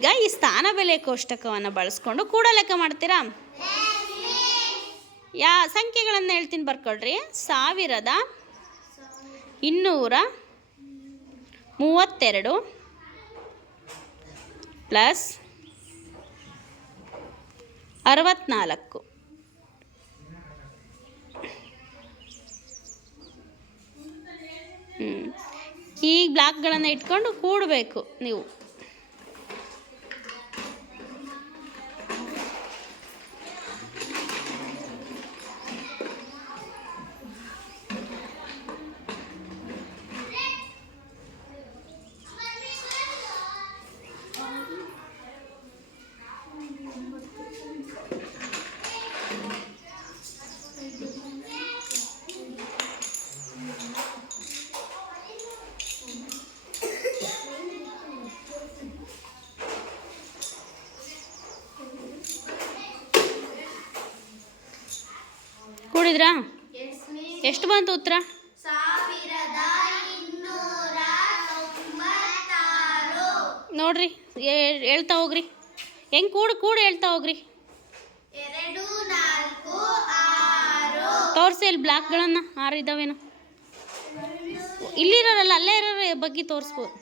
ಈಗ ಈ ಸ್ಥಾನ ಬೆಲೆ ಕೋಷ್ಟಕವನ್ನು ಬಳಸ್ಕೊಂಡು ಕೂಡ ಲೆಕ್ಕ ಮಾಡ್ತೀರಾ? ಯಾ, ಸಂಖ್ಯೆಗಳನ್ನು ಹೇಳ್ತೀನಿ ಬರ್ಕೊಳ್ರಿ. ಸಾವಿರದ ಇನ್ನೂರ ಮೂವತ್ತೆರಡು ಪ್ಲಸ್ ಅರವತ್ನಾಲ್ಕು. ಈ ಬ್ಲಾಕ್ಗಳನ್ನು ಇಟ್ಕೊಂಡು ಕೂಡಬೇಕು ನೀವು. ಕೂಡಿದ್ರಾ? ಎಷ್ಟು ಬಂತು ಉತ್ತರ? ನೋಡ್ರಿ ಹೇಳ್ತಾ ಹೋಗ್ರಿ. ಹೆಂಗ್ ಕೂಡು ಕೂಡ ಹೇಳ್ತಾ ಹೋಗ್ರಿ. ತೋರ್ಸಿ ಇಲ್ಲಿ ಬ್ಲಾಕ್ಗಳನ್ನು ಆರು ಇದ್ದಾವೇನೋ ಇಲ್ಲಿರೋರಲ್ಲ ಅಲ್ಲೇ ಇರೋರ ಬಗ್ಗೆ ತೋರಿಸ್ಬೋದು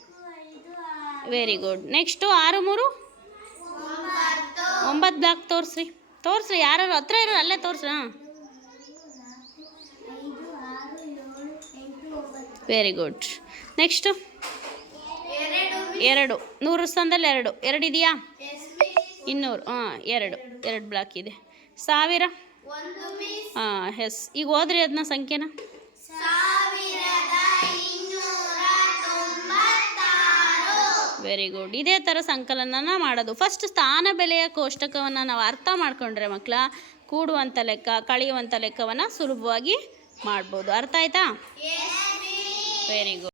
ವೆರಿ ಗುಡ್ ನೆಕ್ಸ್ಟು ಆರು ಮೂರು? ಒಂಬತ್ತು. ಒಂಬತ್ತು ಬ್ಲಾಕ್ ತೋರಿಸ್ರಿ. ತೋರಿಸ್ರಿ ಯಾರು ಹತ್ರ ಇರೋ ಅಲ್ಲೇ ತೋರಿಸ್ರಿ? ಹಾಂ ಐದು ಆರು ಏಳು ಎಂಟು ಒಂಬತ್ತು ವೆರಿ ಗುಡ್ ನೆಕ್ಸ್ಟು ಎರಡು. ನೂರು ಸ್ಥಾನದಲ್ಲಿ ಎರಡು. ಎರಡು ಇದೆಯಾ? ಇನ್ನೂರು. ಹಾಂ ಎರಡು. ಎರಡು ಬ್ಲಾಕ್ ಇದೆ. ಸಾವಿರ? ಹಾಂ ಎಸ್ ಈಗ ಹೋದ್ರಿ ಅದನ್ನ ಸಂಖ್ಯೆನ. ವೆರಿ ಗುಡ್ ಇದೇ ಥರ ಸಂಕಲನನ ಮಾಡೋದು. ಫಸ್ಟ್ ಸ್ಥಾನ ಬೆಲೆಯ ಕೋಷ್ಟಕವನ್ನು ನಾವು ಅರ್ಥ ಮಾಡ್ಕೊಂಡ್ರೆ ಮಕ್ಕಳ ಕೂಡುವಂಥ ಲೆಕ್ಕ ಕಳೆಯುವಂಥ ಲೆಕ್ಕವನ್ನು ಸುಲಭವಾಗಿ ಮಾಡ್ಬೋದು. ಅರ್ಥ ಆಯ್ತಾ? Yes miss very good